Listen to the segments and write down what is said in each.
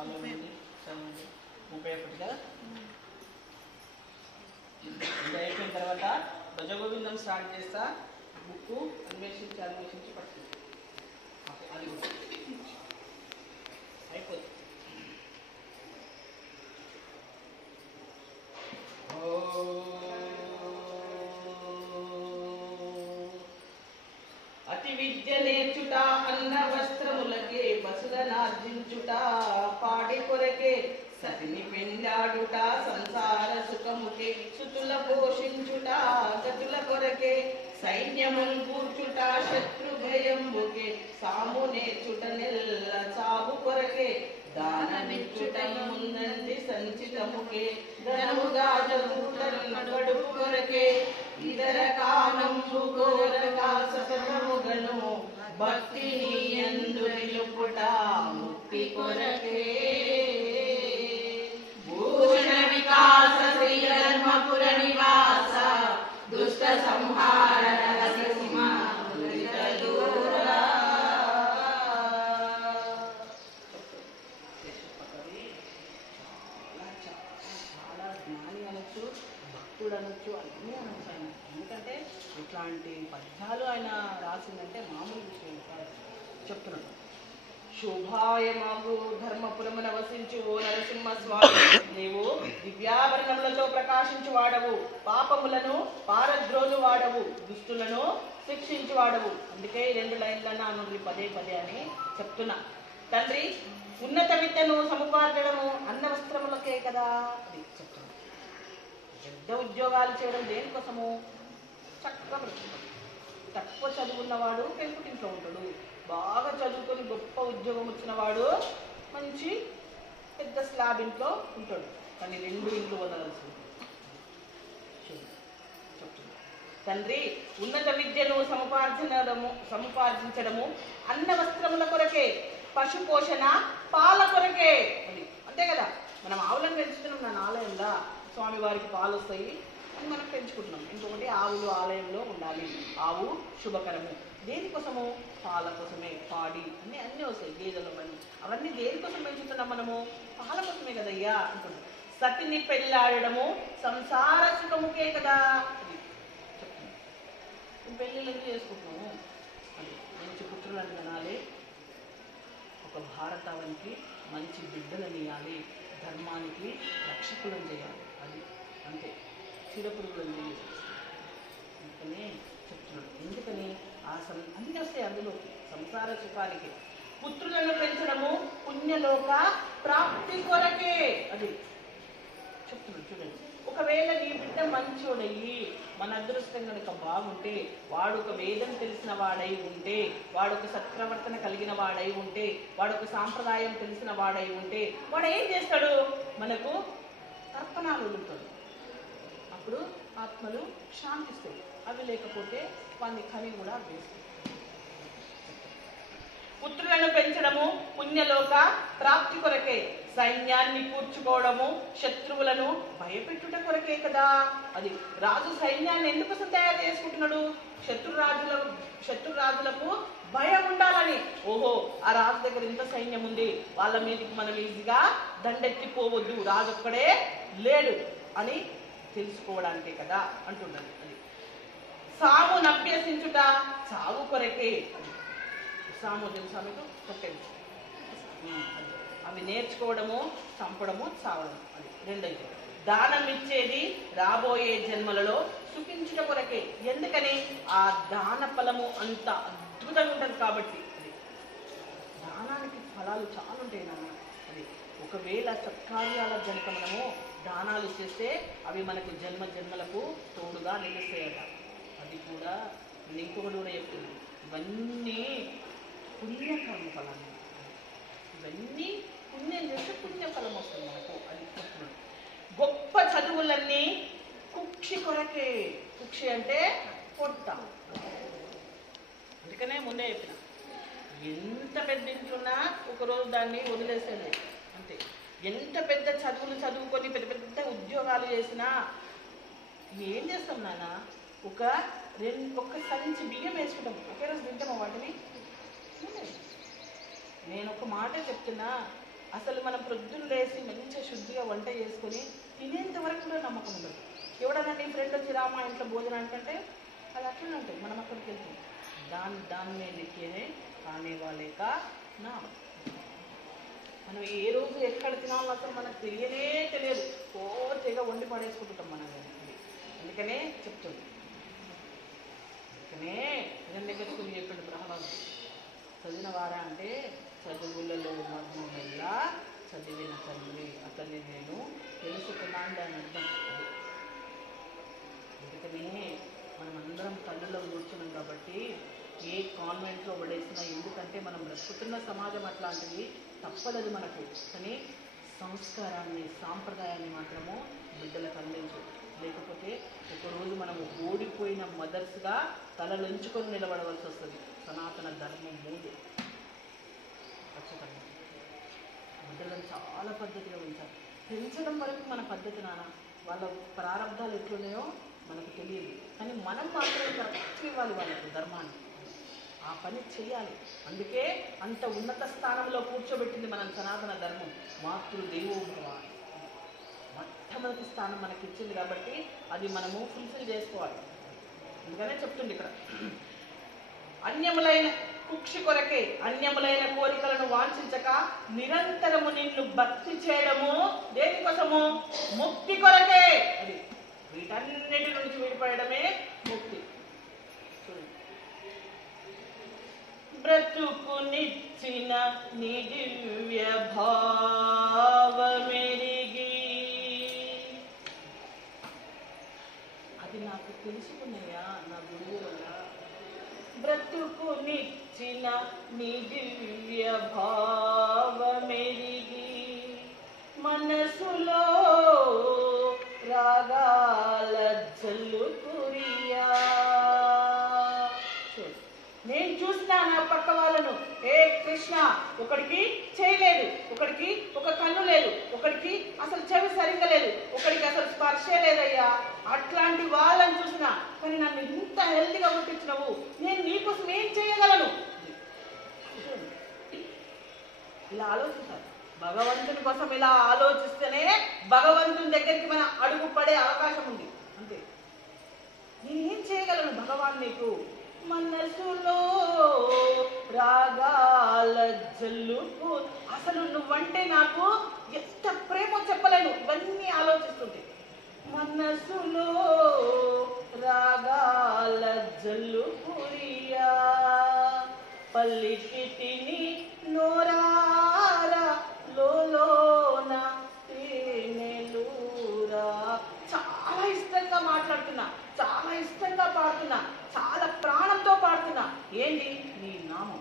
Follow అవ్వండి, చదవండి. 31 కదా. ఇది అయిపోయిన తర్వాత భజగోవిందం స్టార్ట్ చేస్తా. బుక్ అన్వేషించి పట్టుకుంది. అది కూడా అయిపోతుంది. అతి విద్య నేర్చుట అన్న వస్త్రములకే బసులనార్జించుట పాడి కొరకే సతిని పెండాడుట సంసార సుఖముకే సుతుల పోషించుట గతుల కొరకే సైన్యమును కూర్చుట శత్రు భయంబుకే సాము నేర్చుట నెల్ల చావు కొరకే దానమిచ్చుట ముందంది సంచితముకే ధనముగా జరుగుటను గడుపు కొరకే ఇతర కాలంబు కోరక సతతముగను భక్తిని యందు నిలుపుట ముక్తి కొరకే భూషణ వికాస శ్రీ ధర్మపుర నివాస దుష్ట సంహార నరసింహ అనొచ్చు, అన్నీ అనొచ్చు ఆయన. ఎందుకంటే ఇట్లాంటి పద్యాలు ఆయన రాసిందంటే మామూలు విషయం కాదు. చెప్తున్నాడు. శోభాయమాగు ధర్మపురమున వసించు ఓ నరసింహ స్వామి, నీవు దివ్యాభరణములతో ప్రకాశించు వాడవు, పాపములను పారద్రోలు వాడవు, దుష్టులను శిక్షించు వాడవు. అందుకే 2 లైన్లన్నా నుండి పదే అని చెప్తున్నా. తండ్రి, ఉన్నత విద్యను సముపార్జనము అన్న వస్త్రములకే కదా అది చెప్తున్నా. పెద్ద ఉద్యోగాలు చేయడం దేనికోసము? చక్కగా బ్రతుకుతాడు. తక్కువ చదువున్నవాడు పెంకుటింట్లో ఉంటాడు, బాగా చదువుకొని గొప్ప ఉద్యోగం వచ్చిన వాడు మంచి పెద్ద స్లాబ్ ఇంట్లో ఉంటాడు. కానీ 2 ఇంట్లో వదలాల్సి ఉంటుంది. తండ్రి, ఉన్నత విద్యను సముపార్జించడము అన్న వస్త్రముల కొరకే, పశు పోషణ పాల కొరకే. అది అంతే కదా. మనం ఆవులను పెంచుతున్నాం నా ఆలయంలో, స్వామివారికి పాలు వస్తాయి అని మనం పెంచుకుంటున్నాం. ఇంకొకటి ఆవులు ఆలయంలో ఉండాలి, ఆవు శుభకరము. దేనికోసము? పాల కోసమే. పాడి అన్నీ వస్తాయి, గేదెలు అవన్నీ దేనికోసం పెంచుతున్నాం మనము? పాల కోసమే కదయ్యా అంటున్నాం. సతిని పెళ్ళాడము సంసార సుఖముకే కదా అది చెప్తున్నాం. పెళ్ళిళ్ళు ఎందుకు చేసుకుంటున్నాము? అది మంచి పుత్రులను కనాలి, ఒక భారతావనికి మంచి బిడ్డలను ఇవ్వాలి, ధర్మానికి రక్షకులను చేయాలి. అది అంతే, చిరపురుగులను చేయాలి. అందుకనే చెప్తున్నాడు. ఎందుకని అన్నీ వస్తాయి అందులో. సంసార సుఖానికి పుత్రులను పెంచడము పుణ్యలోక ప్రాప్తి కొరకే అది చెప్తున్నాడు. చూడండి, ఒకవేళ నీ బిడ్డ మంచోడయ్యి మన అదృష్టం కనుక బాగుంటే, వాడు ఒక వేదం తెలిసిన వాడై ఉంటే, వాడు ఒక సత్ప్రవర్తన కలిగిన వాడై ఉంటే, వాడు ఒక సాంప్రదాయం తెలిసిన వాడై ఉంటే, వాడు ఏం చేస్తాడు? మనకు తర్పణాలు వదులుతాడు. అప్పుడు ఆత్మలు శాంతిస్తాయి. అవి లేకపోతే వాడిని కని కూడా వేస్తాయి. పుత్రులను పెంచడము పుణ్యలోక ప్రాప్తి కొరకే, సైన్యాన్ని కూర్చుకోవడము శత్రువులను భయపెట్టుట కొరకే కదా అది. రాజు సైన్యాన్ని ఎందుకోసం తయారు చేసుకుంటున్నాడు? శత్రురాజులకు భయం ఉండాలని. ఓహో, ఆ రాజు దగ్గర ఇంత సైన్యం ఉంది, వాళ్ళ మీదకి మనం ఈజీగా దండెత్తిపోవద్దు, రాజు ఒక్కడే లేడు అని తెలుసుకోవడానికే కదా అంటున్నాడు. అది సాము నభ్యసించుట సాగు కొరకే. సాము తెలుసా మీకు? కొట్టేది. అవి నేర్చుకోవడము, చంపడము, చావడము. అది 2 అయితే. దానం ఇచ్చేది రాబోయే జన్మలలో సుఖించుట కొరకే. ఎందుకని? ఆ దాన ఫలము అంత అద్భుతంగా ఉంటుంది కాబట్టి. అది దానానికి ఫలాలు చాలా ఉంటాయి నాన్న. అది ఒకవేళ సత్కార్యాల కనుక మనము దానాలు చేస్తే అవి మనకు జన్మలకు తోడుగా నిలుస్తాయట. అది కూడా నేను ఇంకొకటి కూడా చెప్తున్నాను. ఇవన్నీ పుణ్యకర్మ ఫలాన్ని, ఇవన్నీ పుణ్యం చేస్తే పుణ్యఫలం వస్తుంది మనకు. అది చెప్తున్నాడు. గొప్ప చదువులన్నీ కుక్షి కొరకే. కుక్షి అంటే పొట్ట. అందుకనే ముందే చెప్పిన, ఎంత పెద్ద ఇంట్లున్నా ఒకరోజు దాన్ని వదిలేసేది అంతే. ఎంత పెద్ద చదువులు చదువుకొని పెద్ద పెద్ద ఉద్యోగాలు చేసినా ఏం చేస్తాం నాన్న? ఒక సంచి బియ్యం వేసుకుంటాం, ఒకే రోజు తింటామా వాటిని? నేను ఒక మాట చెప్తున్నా, అసలు మనం ప్రొద్దున లేసి మంచిగా శుద్ధిగా వంట చేసుకొని తినేంత వరకు కూడా నమ్మకం ఉండదు. ఎవడన్నా నీ ఫ్రెండ్ వచ్చి రా మా ఇంట్లో భోజనానికి అంటే అది అట్లనే ఉంటుంది. మనం అక్కడికి వెళ్తాం, దాన్నే లిఖేనే కానే వాళ్ళేక నా. మనం ఏ రోజు ఎక్కడ తినాలో అసలు మనకు తెలియదు. తెగ వండి పడేసుకుంటాం మనం. అందుకనే చెప్తుంది, అందుకనే హిరణ్యకశిపుడు చెప్పాడు ప్రహ్లాదుడు, చదివిన వారా అంటే చదువులలో మగ్నమెల్లా చదివిన తండ్రి అతన్ని నేను తెలుసుకున్నాను దాని అర్థం. అందుకనే మనం అందరం కళ్ళలో కూర్చున్నాం కాబట్టి ఏ కాన్వెంట్లో పడేసినా, ఎందుకంటే మనం బ్రతుకుతున్న సమాజం అట్లాంటిది, తప్పలేదు మనకు. కానీ సంస్కారాన్ని సాంప్రదాయాన్ని మాత్రము బిడ్డలకు అందించు. లేకపోతే ఒకరోజు మనము ఓడిపోయిన మదర్స్గా తలలుంచుకొని నిలబడవలసి వస్తుంది. సనాతన ధర్మం మూడు ఖచ్చితంగా బిడ్డలను చాలా పద్ధతిగా ఉంచాలి. పెంచడం వరకు మన పద్ధతి నాన్న, వాళ్ళ ప్రారంభాలు ఎట్లున్నాయో మనకు తెలియదు. కానీ మనం మాత్రం కరెక్ట్ ఇవ్వాలి వాళ్ళకు ధర్మాన్ని, ఆ పని చేయాలి. అందుకే అంత ఉన్నత స్థానంలో కూర్చోబెట్టింది మనం సనాతన ధర్మం. మాతృదేవోభవ మొట్టమొదటి స్థానం మనకి ఇచ్చింది కాబట్టి అది మనము ఫుల్ఫిల్ చేసుకోవాలి. అందుకనే చెప్తుంది ఇక్కడ, అన్యములైన కుక్షి కొరకే అన్యములైన కోరికలను వాంఛించక నిరంతరము నిన్ను భక్తి చేయడము దేనికోసము? ముక్తి కొరకే. అది వీటన్నిటి నుంచి విడిపడమే ముక్తి. బ్రతుకునిచ్చిన నీ దివ్య భావమెరిగి, అది నాకు తెలుసుకున్నాయా నా గురువు వల్ల. బ్రతుకునిచ్చిన నీ దివ్య భావమెరిగి మనసులో రాగాల జల్లుకురియా. నేను చూసినా నా పక్క వాళ్ళను, ఏ కృష్ణ ఒకడికి చేయలేదు, ఒకడికి ఒక కన్ను లేదు, ఒకడికి అసలు చెవి సరిగ్గా లేదు, ఒకడికి అసలు స్పర్శే లేదయ్యా. అట్లాంటి వాళ్ళని చూసినా, కానీ నన్ను ఇంత హెల్తీగా పుట్టించినవు, నేను నీకోసం ఏం చేయగలను? ఇలా ఆలోచించాలి. భగవంతుని కోసం ఇలా ఆలోచిస్తేనే భగవంతుని దగ్గరికి మన అడుగు పడే అవకాశం ఉంది. అంతే. నేనేం చేయగలను భగవాన్ నీకు? మనసులో రాగాల జల్లుకు, అసలు నువ్వంటే నాకు ఎంత ప్రేమో చెప్పలేను. ఇవన్నీ ఆలోచిస్తుంటే మనసులో రాగాల జల్లుకురియా పల్లికి తిని నోరారా లోన తేనెలూరా. చాలా ఇష్టంగా మాట్లాడుతున్నా, చాలా ఇష్టంగా పాడుతున్నా, చాలా ప్రాణంతో పాడుతున్నా. ఏంటి? నీ నామం.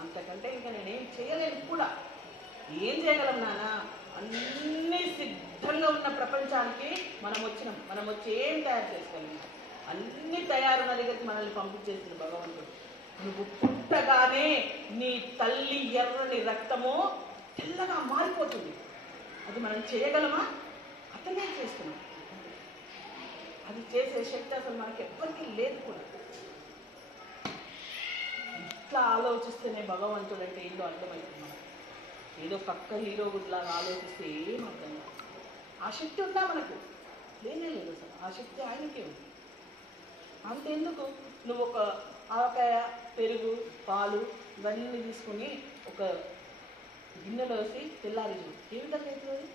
అంతకంటే ఇంకా నేనేం చేయలేను కూడా. ఏం చేయగలం నాన్న? అన్నీ సిద్ధంగా ఉన్న ప్రపంచానికి మనం వచ్చినాం. మనం వచ్చి ఏం తయారు చేసుకోలేము. అన్ని తయారున్న దగ్గరికి మనల్ని పంపించేసింది భగవంతుడు. నువ్వు పుట్టగానే నీ తల్లి ఎర్రని రక్తము తెల్లగా మారిపోతుంది. అది మనం చేయగలమా? అతనే చేస్తున్నాం. అది చేసే శక్తి అసలు మనకి ఎవ్వరికీ లేదు కూడా. ఇట్లా ఆలోచిస్తేనే భగవంతుడు అంటే ఏదో అర్థమవుతుంది మనకు. ఏదో పక్క హీరో గుడ్లాగా ఆలోచిస్తే ఏం అర్థం కాదు. ఆ శక్తి ఉందా మనకు? లేనే లేదు అసలు. ఆ శక్తి ఆయనకే ఉంది. అంతెందుకు, నువ్వు ఒక ఆవకాయ, పెరుగు, పాలు ఇవన్నీ తీసుకుని ఒక గిన్నెలో వేసి తెల్లారి చూడు, ఏ విధంగా అవుతుంది?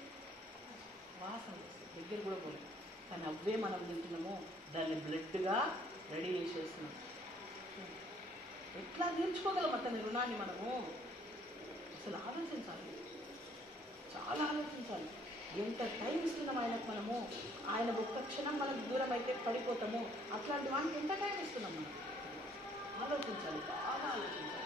వాసన దగ్గర కూడా పోలేదు. కానీ అవే మనం తింటున్నాము, దాన్ని బ్లడ్గా రెడీ చేసేస్తున్నాం. ఎట్లా తీర్చుకోగలం అతని రుణాన్ని మనము? అసలు ఆలోచించాలి, చాలా ఆలోచించాలి. ఎంత టైం ఇస్తున్నాం ఆయనకు మనము? ఆయన ఒక్క క్షణం మనకు దూరం అయితే పడిపోతాము. అట్లాంటి వానికి ఎంత టైం ఇస్తున్నాం మనం? ఆలోచించాలి, బాగా ఆలోచించాలి.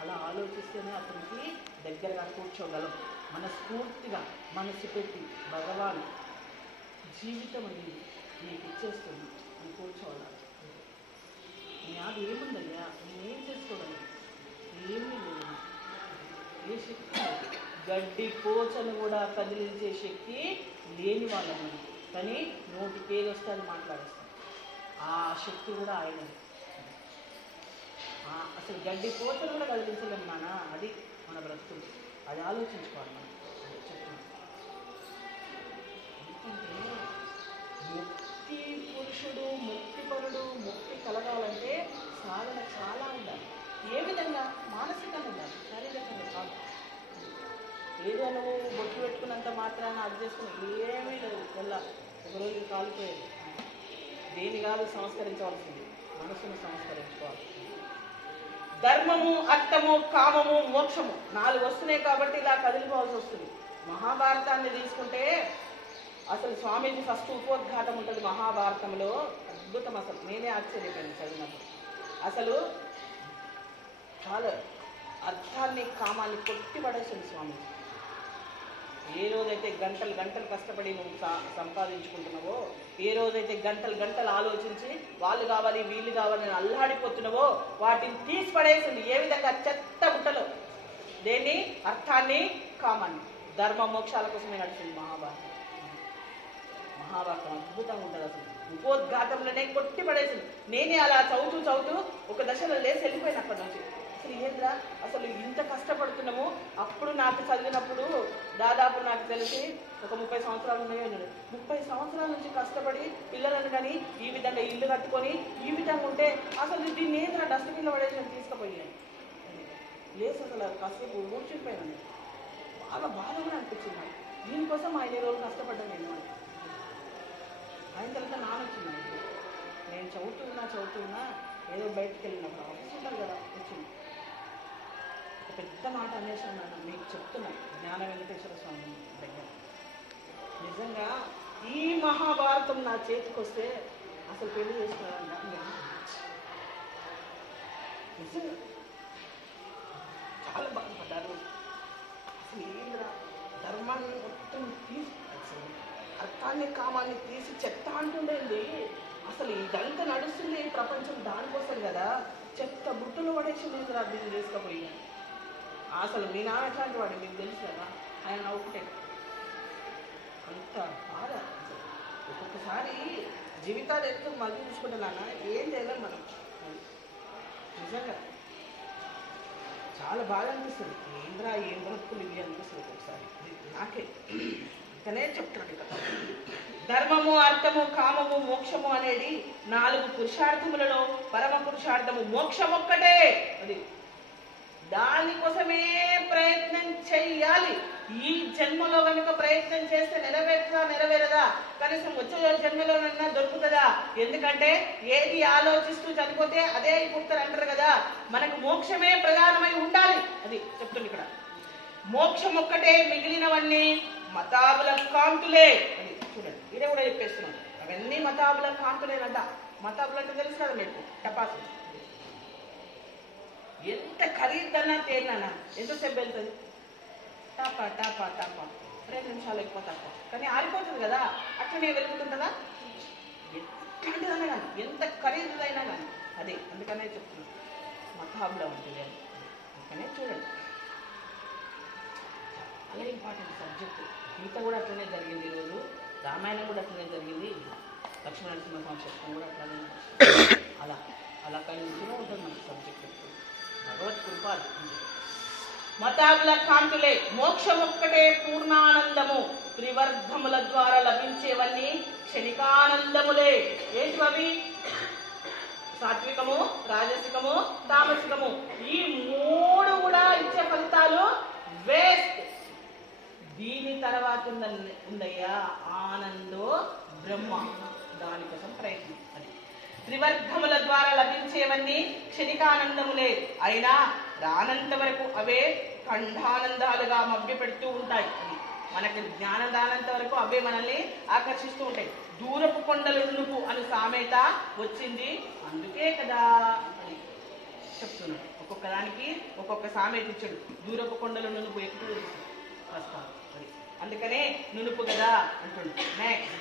అలా ఆలోచిస్తేనే అతనికి దగ్గరగా కూర్చోగలం. మనస్ఫూర్తిగా మనసు పెట్టి భగవాన్ జీవితం అనేది నీకు ఇచ్చేస్తుంది అని కూర్చోవాలి. అది ఏముందయ్యా, నేనేం చేసుకోగలను? ఏమీ లేదు. ఏ శక్తి లేదు. గడ్డి పోచను కూడా కదిలించే శక్తి లేని వాళ్ళని, కానీ నోటికి ఏది వస్తే అది మాట్లాడేస్తాం. ఆ శక్తి కూడా ఆయన. ఆ అసలు గడ్డి పోతలు కూడా కదిలించలేము నాన్న. అది మన బ్రతుకులు. అది ఆలోచించుకోవాలి మనం. చెప్తున్నాను. ఎందుకంటే ముక్తి పురుషుడు, ముక్తిపరుడు, ముక్తి కలగాలంటే సాధన చాలా ఉండాలి. ఏ విధంగా? మానసికంగా ఉండాలి, శారీరకంగా కాదు. ఏదో నువ్వు బొట్టు పెట్టుకున్నంత మాత్రాన అది చేసుకుని ఏమీ లేదు. ఒకరోజు కాలిపోయేది. దేని కాదు సంస్కరించవలసింది, మనసును సంస్కరించుకోవాలి. ధర్మము, అర్థము, కామము, మోక్షము 4 వస్తున్నాయి కాబట్టి ఇలా కదిలిపోవాల్సి వస్తుంది. మహాభారతాన్ని తీసుకుంటే అసలు స్వామీజీ ఫస్ట్ ఉపోద్ఘాతం ఉంటుంది మహాభారతంలో. అద్భుతం. అసలు నేనే ఆశ్చర్యపోయాను చదివినప్పుడు. అసలు చాలా అర్థాన్ని, కామాన్ని కొట్టి పడేసింది స్వామీజీ. ఏ రోజైతే గంటలు గంటలు కష్టపడి నువ్వు సంపాదించుకుంటున్నావో, ఏ రోజైతే గంటలు గంటలు ఆలోచించి వాళ్ళు కావాలి వీళ్ళు కావాలని అల్లాడిపోతున్నావో వాటిని తీసి పడేసింది. ఏ విధంగా? చెత్త బుట్టలో. దేన్ని? అర్థాన్ని, కామాన్ని. ధర్మ మోక్షాల కోసమే నడిచింది మహాభారతం. మహాభారతం అద్భుతంగా ఉంటుంది. అసలు ఉపోద్ఘాతంలోనే కొట్టి పడేసింది. నేనే అలా చదువుతూ చదువుతూ ఒక దశలో లేచి వెళ్ళిపోయిన అప్పటి నుంచి. అసలు ఏంద్రా, అసలు ఇంత కష్టపడుతున్నాము. అప్పుడు నాకు చదివినప్పుడు దాదాపు నాకు తెలిసి ఒక 30 సంవత్సరాలు ఉన్నాయో. 30 సంవత్సరాల నుంచి కష్టపడి పిల్లలను కానీ ఈ విధంగా ఇల్లు కట్టుకొని ఈ విధంగా ఉంటే అసలు దీన్ని ఏంద్రా డస్ట్బిన్లో పడేసి తీసుకుపోయాను. లేచి అసలు కాసేపు ఊడ్చిపోయాను. బాగా బాధ కూడా అనిపించింది నాకు. దీనికోసం 5 రోజులు కష్టపడ్డాను నేను. ఆయన తర్వాత నానొచ్చింది. నేను చదువుతున్నా ఏదో బయటకు వెళ్ళినప్పుడు ఆఫీస్ ఉంటారు కదా, వచ్చింది. ఒక పెద్ద మాట అనేసాను నన్ను. మీకు చెప్తున్నాను, జ్ఞాన వెంకటేశ్వర స్వామి దగ్గర. నిజంగా ఈ మహాభారతం నా చేతికి వస్తే అసలు పెళ్లి చేసుకున్నాను. నిజంగా చాలా బాధపడ్డారు. అసలు ఏంద్రా, ధర్మాన్ని మొత్తం తీసి అర్థాన్ని, కామాన్ని తీసి చెత్త అంటుండేది. అసలు ఇదంతా నడుస్తుంది ప్రపంచం దానికోసం కదా. చెత్త బుట్టలు పడేసింది దీన్ని తీసుకుపోయి. అసలు మీ నాన్న అట్లాంటి వాడు, మీకు తెలుసు కదా. ఆయన నవ్వుకుంటే అంత బాధ. ఒక్కొక్కసారి జీవితాలు ఎంతో మళ్ళీ చూసుకుంటే నాన్న ఏం చేయలేం మనం. నిజంగా చాలా బాగా అనిపిస్తుంది. ఏంద్రా ఏం బ్రతుకులు ఇవి అనిపిస్తుంది ఒకసారి నాకే. ఇకనే చెప్తున్నాడు కదా, ధర్మము, అర్థము, కామము, మోక్షము అనేది 4 పురుషార్థములలో పరమ పురుషార్థము మోక్షం ఒక్కటే. అది దానికోసమే ప్రయత్నం చెయ్యాలి. ఈ జన్మలో కనుక ప్రయత్నం చేస్తే నెరవేరదా? కనీసం వచ్చే జన్మలోనన్నా దొరుకుతుందా? ఎందుకంటే ఏది ఆలోచిస్తూ చనిపోతే అదే పుడతారు అంటారు కదా. మనకు మోక్షమే ప్రధానమై ఉండాలి. అది చెప్తుంది ఇక్కడ. మోక్షం ఒక్కటే, మిగిలినవన్నీ మతాబుల కాంతులే. అది చూడండి, ఇదే కూడా చెప్పేస్తున్నాను. అవన్నీ మతాబుల కాంతులేనంట. మతాబులు అంటే తెలుసు కదా మీకు, టపాసు. ఎంత ఖరీదన్నా తేలినా ఎంతసేపు వెళ్తుంది? టాపా టాపా టాపా 2 నిమిషాలు ఎక్కువ తక్కువ, కానీ ఆరిపోతుంది కదా. అట్లనే వెలుగుతుంటుందా? ఎట్లాంటిదన్నా కానీ, ఎంత ఖరీదుదైనా కానీ అదే. అందుకనే చెప్తున్నాను మతాబుల వంటిది అని. అందుకనే చూడండి, చాలా ఇంపార్టెంట్ సబ్జెక్టు. గీత కూడా అట్లనే జరిగింది ఈరోజు, రామాయణం కూడా అట్లనే జరిగింది, లక్ష్మీ నరసింహస్వామి శతకం కూడా అట్లనే. అలా అలా కలిసిలో ఉంటుంది మన సబ్జెక్ట్. భగవత్ కృప. మతాబుల కాంతులే, మోక్షం ఒక్కటే పూర్ణానందము. త్రివర్ధముల ద్వారా లభించేవన్నీ క్షణికానందములే. ఏంటివి? సాత్వికము, రాజసికము, తామసికము. ఈ 3 కూడా ఇచ్చే ఫలితాలు వేస్ట్. దీని తర్వాత ఉందయ్యా ఆనందో బ్రహ్మ. దానికోసం ప్రయత్నం. అది త్రివర్గముల ద్వారా లభించేవన్నీ క్షణికానందములే. అయినా రానంత వరకు అవే ఖండానందాలుగా మభ్యపెడుతూ ఉంటాయి. మనకి జ్ఞానం రానంత వరకు అవే మనల్ని ఆకర్షిస్తూ ఉంటాయి. దూరపు కొండలు నునుపు అని సామెత వచ్చింది అందుకే కదా అని చెప్తున్నాడు. ఒక్కొక్క దానికి ఒక్కొక్క సామెత ఇచ్చాడు. దూరపు కొండలు నునుపు ఎక్కువ వస్తాను, అందుకనే నునుపు కదా అంటుండు. నెక్స్ట్,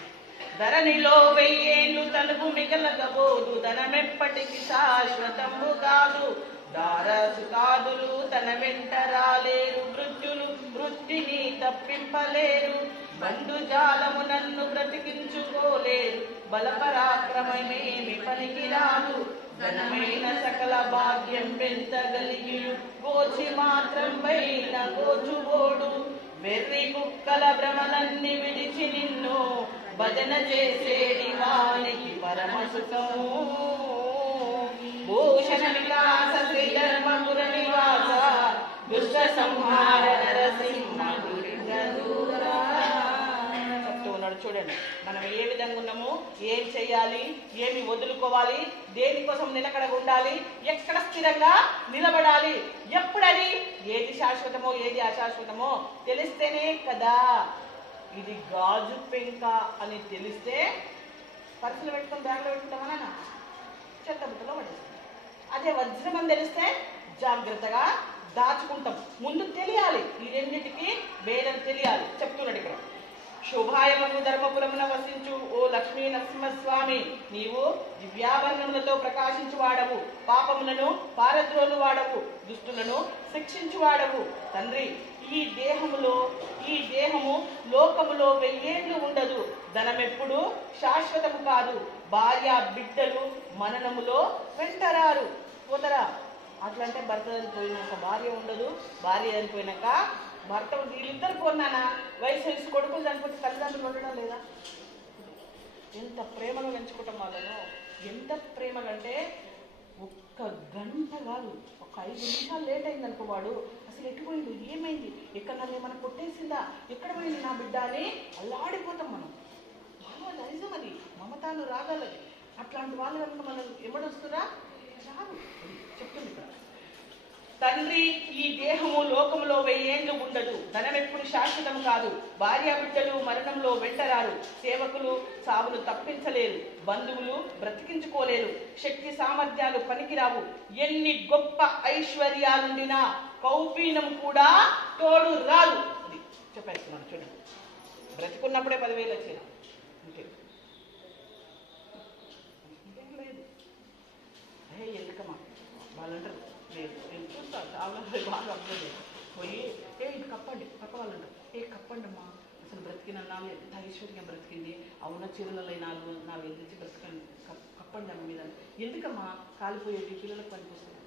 ధరణిలో 1000 ఏళ్ళు తనుపు మిగలగబోదు, ధనమెప్పటికి శాశ్వతము కాదు. దారసుకాదులు తన వెంట రాలేరు, వృద్ధులు వృత్తిని తప్పింపలేరు. బండు జాలము నన్ను బ్రతికించుకోలేరు, బలపరాక్రమమేమి పనికి రాదు. ఘనమైన సకల భాగ్యం పెంచగలిగి గోచి మాత్రం పైన గోచుబోడు వెర్రి కుక్కల భ్రమలన్నీ విడిచి నిన్ను భజన చేసేటి వానికి పరమ సుఖము భూషణ విలాస శ్రీ ధర్మపుర నివాస దుష్ట సంహార నరసింహ చెప్తూ ఉన్నాడు. చూడండి మనం ఏ విధంగా ఉన్నాము, ఏం చెయ్యాలి, ఏమి వదులుకోవాలి, దేనికోసం నిలకడగా ఉండాలి, ఎక్కడ స్థిరంగా నిలబడాలి, ఎప్పుడని, ఏది శాశ్వతమో ఏది అశాశ్వతమో తెలిస్తేనే కదా. ఇది గాజు పెంక అని తెలిస్తే పర్సులు పెట్టుకొని బ్యాగ్లో పెట్టుకుంటామా నాన్న, చెత్త బుట్టలో పడేస్తాం. అదే వజ్రం అని తెలిస్తే జాగ్రత్తగా దాచుకుంటాం. ముందు తెలియాలి, ఈ రెండింటికి భేదం తెలియాలి. చెప్తున్నాడు ఇక్కడ, శోభాయమగు ధర్మపురమున వసించు ఓ లక్ష్మీ నరసింహస్వామి, నీవు దివ్యాభరణములతో ప్రకాశించు వాడవు, పాపములను పారద్రోలు వాడవు, దుష్టులను శిక్షించు వాడవు. తండ్రి, ఈ దేహము లోకములో 1000 ఏళ్ళు ఉండదు, ధనమెప్పుడు శాశ్వతము కాదు, భార్య బిడ్డలు మననములో వెంటరారు పోతరా. అట్లంటే భర్త చనిపోయినాక భార్య ఉండదు, భార్య చనిపోయినాక భర్త, వీళ్ళిద్దరు పోన్నానా వయసు కొడుకులు చనిపోతే తల్లిదండ్రులు ఉండడం లేదా? ఎంత ప్రేమను పెంచుకుంటాం వాళ్ళను, ఎంత ప్రేమలు అంటే ఒక్క గంట కాదు, ఒక 5 నిమిషాలు లేట్ అయింది అనుకో, వాడు అసలు ఎటుపోయింది, ఏమైంది, ఎక్కడ నన్ను ఏమైనా కొట్టేసిందా, ఎక్కడ పోయింది నా బిడ్డ అని అల్లాడిపోతాం మనం. వాళ్ళ నిజం అది, మమతాను రాగలది. అట్లాంటి వాళ్ళు కనుక మనం ఎమ్మడొస్తున్నా రాదు. చెప్తుంది ఇక్కడ, తండ్రి, ఈ దేహము లోకములో 1000 ఏళ్ళు ఉండదు, ధనం ఎప్పుడు శాశ్వతం కాదు, భార్య బిడ్డలు మరణంలో వెంటరారు, సేవకులు సావును తప్పించలేరు, బంధువులు బ్రతికించుకోలేరు, శక్తి సామర్థ్యాలు పనికిరావు, ఎన్ని గొప్ప ఐశ్వర్యాలుండినా కౌపీనం కూడా తోడు రాదు. ఇది చెప్పేస్తున్నాను. చూడండి, బ్రతికున్నప్పుడే 10,000 వచ్చేది, ఇంకేం లేదు. ఎందుకమ్మా వాళ్ళంటారు, లేదు నేను చూస్తాను చాలా బాగా అర్థం పోయి, ఇది కప్పండి, పక్క వాళ్ళు అంటారు, కప్పండి అమ్మా, అసలు బ్రతికిన నాలుగు ఎంత ఐశ్వర్యం బ్రతికింది, అవున చీరలలో 4 తెచ్చి బ్రతకండి, కప్పండి అమ్మ మీద. ఎందుకమ్మా కాలిపోయేటి పిల్లలకు పనికొస్తుంది.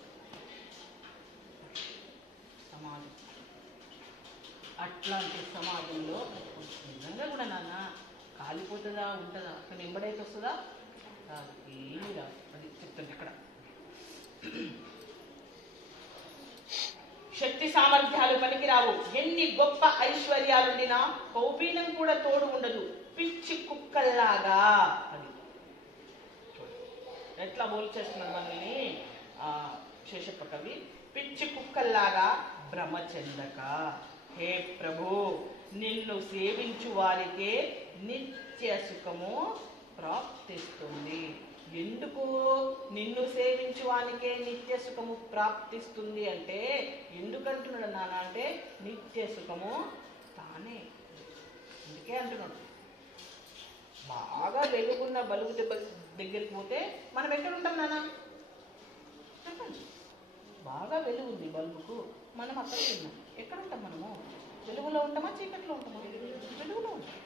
సమాజం అట్లాంటి సమాజంలో నిజంగా కూడా నాన్న కాలిపోతుందా ఉంటుందా, కానీ ఎంబడైతే వస్తుందా రాదు, ఏమీ రాదు. అది చెప్తుంది ఇక్కడ, శక్తి సామర్థ్యాలు పనికిరావు, ఎన్ని గొప్ప ఐశ్వర్యాలుండినా కౌపీనం కూడా తోడు ఉండదు, పిచ్చి కుక్కల్లాగా. అది ఎట్లా బోల్ చేస్తున్నాడు మనల్ని శేషప్ప కవి, పిచ్చి కుక్కల్లాగా భ్రమ చెందక. హే ప్రభు, నిన్ను సేవించు వారికే నిత్య సుఖము ప్రాప్తిస్తుంది. ఎందుకు నిన్ను సేవించు వానికే నిత్య సుఖము ప్రాప్తిస్తుంది అంటే, ఎందుకంటున్నాడు నాన్న అంటే, నిత్య సుఖము తానే. అందుకే అంటున్నాడు, బాగా వెలుగున్న బలుగు దగ్గరికి పోతే మనం ఎక్కడ ఉంటాం నాన్న చెప్పండి. బాగా వెలుగుంది బల్బుకు, మనం అక్కడ ఉన్నాం. ఎక్కడ ఉంటాం మనము? వెలుగులో ఉంటామా చీకట్లో ఉంటామా? వెలుగులో ఉంటాం.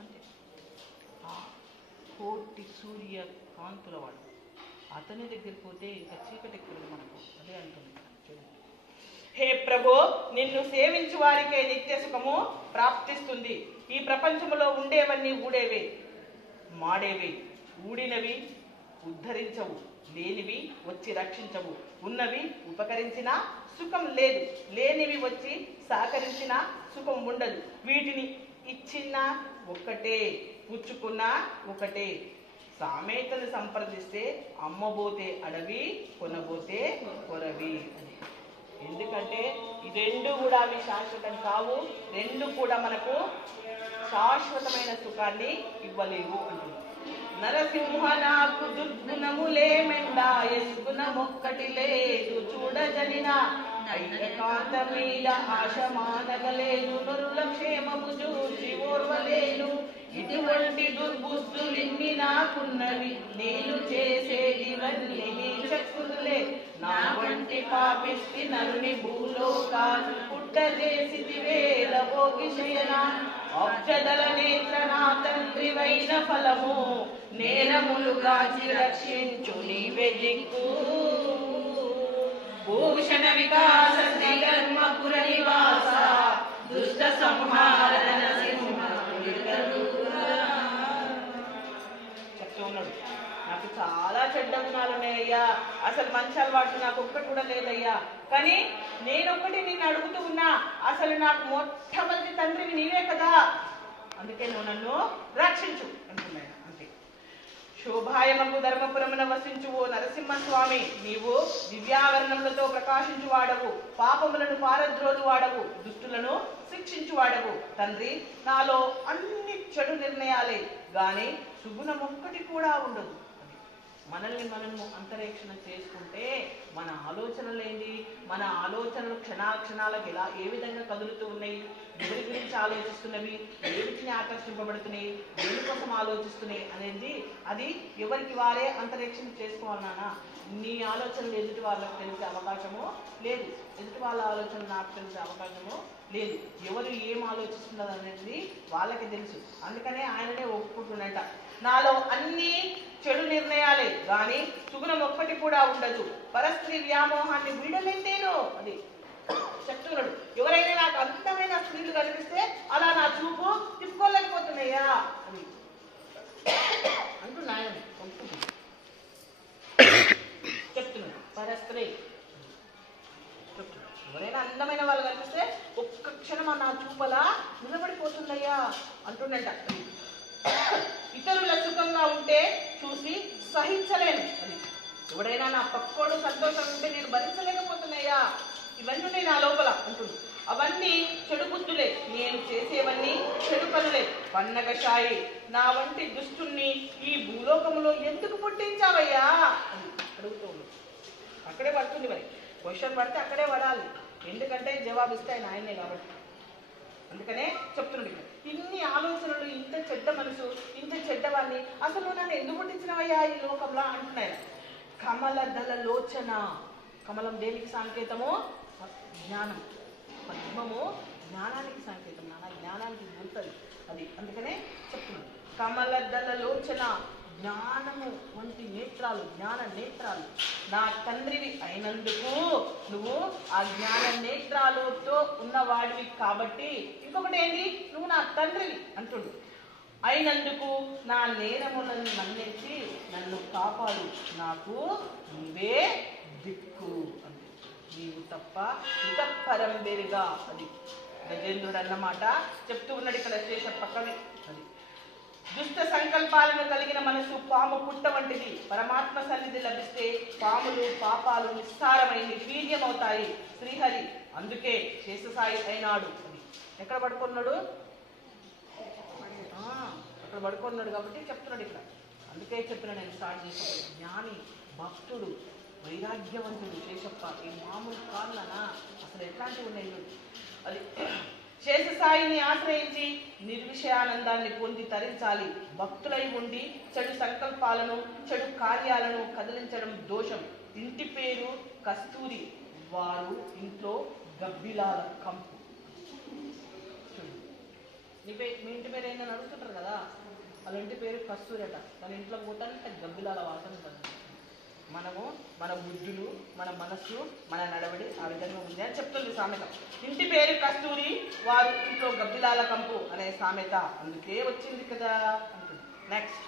అంతే. కోటి సూర్య కాంతుల వాడు అతని దగ్గరికి పోతే ఇంకా చీకటి ఎక్కదు మనకు. అదే అంటుంది. హే ప్రభు, నిన్ను సేవించు వారికే నిత్య సుఖము ప్రాప్తిస్తుంది. ఈ ప్రపంచంలో ఉండేవన్నీ ఊడేవే, మాడేవి, ఊడినవి ఉద్ధరించవు, లేనివి వచ్చి రక్షించవు, ఉన్నవి ఉపకరించినా సుఖం లేదు, లేనివి వచ్చి సహకరించిన సుఖం ఉండదు. వీటిని ఇచ్చినా ఒక్కటే, పుచ్చుకున్నా ఒకటే. సామెతను సంప్రదిస్తే అమ్మబోతే అడవి, కొనబోతే కొరవి. ఎందుకంటే ఈ రెండు కూడా అవి శాశ్వతం కావు, రెండు కూడా మనకు శాశ్వతమైన సుఖాన్ని ఇవ్వలేవు అంటుంది. నరసింహ నాకు దుర్గుణములేమెండా, ఎస్గుణమొక్కటి లేదు చూడజనినా, ఐకాంత మీద ఆశ మానగలేదు, నరుల క్షేమము చూసి ఓర్వలేను. ఇటువంటి దుర్బుద్ధులిన్ని నాకున్నవి, నేను చేసేదివన్నీ నీ శక్తులే. నా వంటి పాపిష్టి నరుని భూలోకాలు పుట్ట చేసిది వేల భోగిశయన అబ్జదల నేత్ర నా తండ్రివైన ఫలము నేరములు గాచి రక్షించు నీవే దిక్కు భూషణ వికాస శ్రీధర్మపుర నివాస దుష్ట సంహార చెప్తూ ఉన్నాడు. నాకు చాలా చెడ్డ గుణాలు ఉన్నాయ్యా, అసలు మంచి అలవాటు నాకు ఒక్కటి కూడా లేదయ్యా, కానీ నేనొక్కటి నిన్ను అడుగుతూ ఉన్నా, అసలు నాకు మొట్టమొదటి తండ్రివి నీవే కదా, అందుకే నువ్వు నన్ను రక్షించు అంటున్నాను. అంతే. శోభాయమకు ధర్మపురమున వసించు ఓ నరసింహస్వామి, నీవు దివ్యావరణములతో ప్రకాశించు వాడవు, పాపములను పారద్రోలు వాడవు, దుష్టులను శిక్షించు వాడవు. తండ్రి, నాలో అన్ని చెడు నిర్ణయాలే గాని సుగుణం ఒక్కటి కూడా ఉండదు. మనల్ని మనము అంతరేక్షణ చేసుకుంటే మన ఆలోచనలు ఏంటి, మన ఆలోచనలు క్షణాక్షణాలకు ఎలా ఏ విధంగా కదులుతూ ఉన్నాయి, ఎవరి గురించి ఆలోచిస్తున్నవి, ఏవిటిని ఆకర్షింపబడుతున్నాయి, దేనికోసం ఆలోచిస్తున్నాయి అనేది అది ఎవరికి వారే అంతరేక్షణ చేసుకోవాలన్నా. నీ ఆలోచనలు ఎదుటి వాళ్ళకి తెలిసే అవకాశము లేదు, ఎదుటి వాళ్ళ ఆలోచనలు నాకు తెలిసే అవకాశము లేదు. ఎవరు ఏం ఆలోచిస్తున్నారు అనేది వాళ్ళకి తెలుసు. అందుకనే ఆయననే ఒప్పుకుంటున్నట, నాలో అన్ని చెడు నిర్ణయాలే గాని సుగుణం ఒక్కటి కూడా ఉండదు, పరస్త్రీ వ్యామోహాన్ని వీడలేంటేను అది చెప్తున్నాడు. ఎవరైనా నాకు అందమైన స్త్రీలు కనిపిస్తే అలా నా చూపు తిప్పుకోలేకపోతున్నాయా అని అంటున్నా ఆయన చెప్తున్నాడు. పరస్త్రీ చెప్తున్నాడు, ఎవరైనా అందమైన వాళ్ళు కనిపిస్తే ఒక్క క్షణం నా చూపలా నిలబడిపోతుందయ్యా అంటున్నట. ఇతరుల సుఖంగా ఉంటే చూసి సహించలేను అని, ఎవడైనా నా పక్కోడు సంతోషం ఉంటే నేను భరించలేకపోతున్నాయా, ఇవన్నీ నా లోపల అంటుంది. అవన్నీ చెడు బుద్ధులే, నేను చేసేవన్నీ చెడు పనులే. పన్నగశాయి, నా వంటి దుష్టుణ్ణి ఈ భూలోకములో ఎందుకు పుట్టించావయ్యా అని అడుగుతుంది. అక్కడే పడుతుంది, మరి క్వశ్చన్ పడితే అక్కడే పడాలి, ఎందుకంటే జవాబిస్తే ఆయన ఆయనే కాబట్టి. అందుకనే చెప్తున్నాడు, ఇన్ని ఆలోచనలు, ఇంత చెడ్డ మనసు, ఇంత చెడ్డవాన్ని అసలు నన్ను ఎందుకు పుట్టించినవయ్యా ఈ లోకంలో అంటున్నాయి. కమల దళ లోచన, కమలం దేనికి సంకేతము? జ్ఞానం. పద్మము జ్ఞానానికి సంకేతం, నాన్న జ్ఞానానికి గుర్తుంది అది. అందుకనే చెప్తున్నాడు, కమల దళ లోచన, జ్ఞానము వంటి నేత్రాలు, జ్ఞాన నేత్రాలు నా తండ్రివి అయినందుకు నువ్వు ఆ జ్ఞాన నేత్రాలతో ఉన్నవాడివి కాబట్టి, ఇంకొకటి ఏంటి, నువ్వు నా తండ్రివి అంటుండు. అయినందుకు నా నేరములను మన్నించి నన్ను కాపాడు, నాకు నువ్వే దిక్కు అంటే, నీవు తప్ప ఇతపరం బెరుగా అది గజేంద్రుడు అన్నమాట చెప్తూ ఉన్నాడు ఇక్కడ శేష పక్కవి. అది దుష్ట సంకల్పాలను కలిగిన మనసు పాము పుట్ట వంటిది, పరమాత్మ సన్నిధి లభిస్తే పాములు పాపాలు నిస్సారమై నిర్వీర్యమవుతాయి. శ్రీహరి అందుకే శేషసాయి అయినాడు. అది ఎక్కడ పడుకున్నాడు? అక్కడ పడుకున్నాడు కాబట్టి చెప్తున్నాడు ఇక్కడ. అందుకే చెప్పిన నేను స్టార్ట్ చేసాను, జ్ఞాని, భక్తుడు, వైరాగ్యవంతుడు శేషప్ప, ఈ మామూలు కాళ్ళనా అసలు ఎట్లాంటివి ఉన్నాయి అది. శేషసాయిని ఆశ్రయించి నిర్విషయానందాన్ని పొంది తరించాలి. భక్తులై ఉండి చెడు సంకల్పాలను, చెడు కార్యాలను కదిలించడం దోషం. ఇంటి పేరు కస్తూరి, వారు ఇంట్లో గబ్బిలాల కంపు. మీ ఇంటి పేరు ఏందని అడుగుతుంటారు కదా, వాళ్ళ ఇంటి పేరు కస్తూరి అట. తన ఇంట్లో పోతానంటే గబ్బిలాల వాసన ఉంటుంది. మనము మన బుద్ధులు, మన మనస్సు, మన నడవడి ఆ విధంగా ఉంది అని చెప్తుంది సామెత. ఇంటి పేరు కస్తూరి, వారు ఇంట్లో గబ్బిలాల కంపు అనే సామెత అందుకే వచ్చింది కదా అంటుంది. నెక్స్ట్,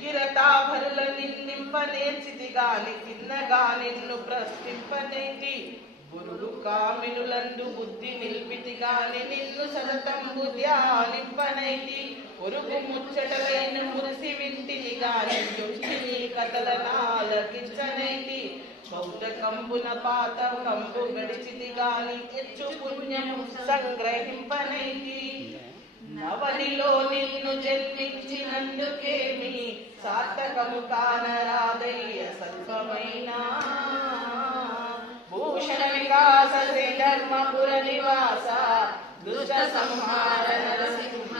గిరతాభరుల నిందింప నేర్చిది గాని తిన్నగా నిన్ను ప్రశ్నింపనేటి, గురుడు కామినులందు బుద్ధి నిల్పితి గాని నిన్ను సతతంబు ధ్యానింపనైతి, పొరుగు ముచ్చటలైన మురిసి వింటిని గాని నీ కథల నాలకించనైతి, బౌద్ధ కంబున పాత కంబు గడిచిది గాని ఎచ్చు పుణ్యము సంగ్రహింపనైతి, నవనిలో నిన్ను జన్మించినందుకేమి సార్థకము కానరాదయ్య స్వల్పమైన, భూషణ వికాస శ్రీధర్మపుర నివాస దుష్ట సంహార నరసింహ.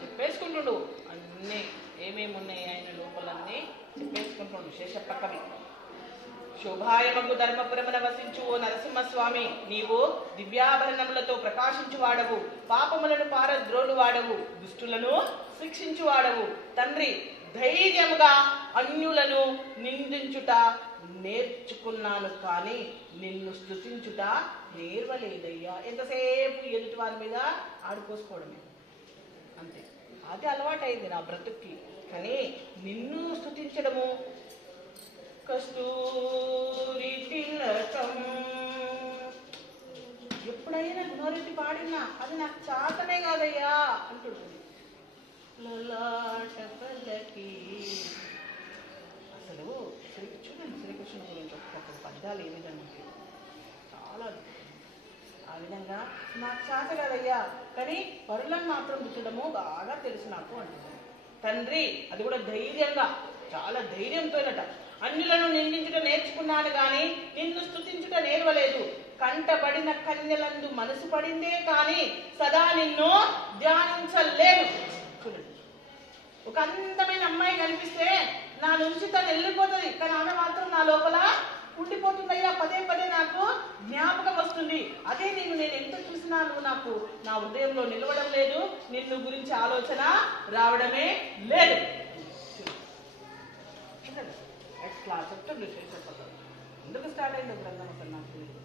చెప్పేసుకుంటుండు అన్నీ ఏమేమి ఉన్నాయి ఆయన లోపలన్నీ చెప్పేసుకుంటుండు. విశేష కవి. శోభాయమగు ధర్మపురమున వసించు ఓ నరసింహస్వామి, నీవు దివ్యాభరణములతో ప్రకాశించువాడవు, పాపములను పారద్రోలువాడవు, దుష్టులను శిక్షించువాడవు. తండ్రి, ధైర్యముగా అన్యులను నిందించుట నేర్చుకున్నాను, కానీ నిన్ను స్తుతించుట నేర్వలేదయ్యా. ఎంతసేపు ఎదుటి వారి మీద ఆడిపోసుకోవడమే, అంతే. అది అలవాటైంది నా బ్రతుక్కి. కానీ నిన్ను స్తుతించడము, కస్తూరి తిలకం ఎప్పుడైనా నోరెత్తి పాడినా అది నాకు చాతనే కాదయ్యా అంటుంటుంది. లలాట పల్లకి. అసలు చూడండి శ్రీకృష్ణుని గురించి ఒక్కొక్క పద్యాలు ఏ విధంగా ఉంటాయి, చాలా ఆ విధంగా నాకు చాత కాదయ్యా, కానీ పరులను మాత్రం గుర్తడము బాగా తెలుసు నాకు అంటుంది. తండ్రి, అది కూడా ధైర్యంగా, చాలా ధైర్యంతోనట. అన్యులను నిందించుట నేర్చుకున్నాను, కానీ నిన్ను స్తుతించుట నేర్వలేదు. కంటబడిన కన్యలందు మనసు పడిందే కానీ సదా నిన్ను ధ్యానించలేను. చూడండి, ఒక అందమైన అమ్మాయి కనిపిస్తే నా నుంచి తను వెళ్ళిపోతుంది, కానీ ఆమె మాత్రం నా లోపల ఉండిపోతుందయ్యా. పదే పదే నాకు జ్ఞాపకం వస్తుంది. అదే నేను ఎంత చూసినా నువ్వు నాకు నా హృదయంలో నిలవడం లేదు, నిన్ను గురించి ఆలోచన రావడమే లేదు. ఎట్లా చెప్తుండే శేషపదం ఎందుకు స్టార్ట్ అయింది గ్రంథం అసలు నాకు తెలియదు.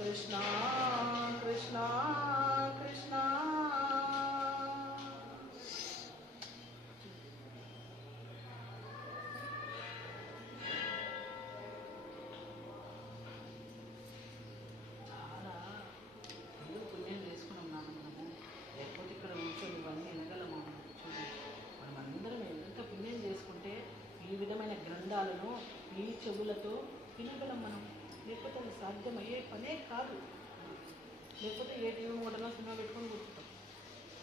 కృష్ణ కృష్ణ కృష్ణ. గ్రంథాలను ఈ చెవులతో వినగలం మనం, లేకపోతే అది సాధ్యమయ్యే పనే కాదు. లేకపోతే ఏ టీవీ మూడనో సినిమా పెట్టుకొని కూర్చుంటాం,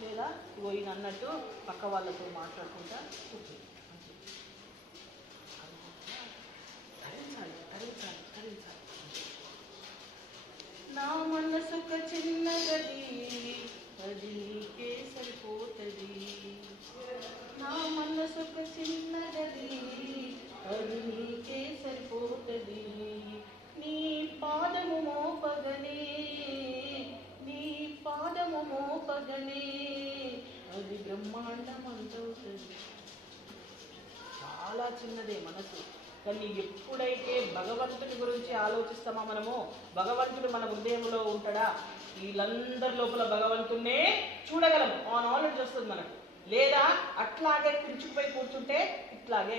లేదా పోయిన అన్నట్టు పక్క వాళ్ళతో మాట్లాడుకుంటా కూర్చుంటాం. ధరించాలి ధరించాలి ధరించాలి. నా మనసుక చిన్న గది, అది నీకే సరిపోతుంది. నా మనసుక చిన్న గది, అది నీకే సరిపోతుంది. నీ పాదము మోపగనే, నీ పాదము మోపగనే, అది బ్రహ్మాండమంతవుతుంది. చాలా చిన్నదే మనసు, కానీ ఎప్పుడైతే భగవంతుడి గురించి ఆలోచిస్తామో మనము, భగవంతుడు మన హృదయంలో ఉంటాడా, వీళ్ళందరి లోపల భగవంతుడినే చూడగలము. ఆ నాలెడ్జ్ వస్తుంది మనకు. లేదా అట్లాగే కుంచుకుపోయి కూర్చుంటే ఇట్లాగే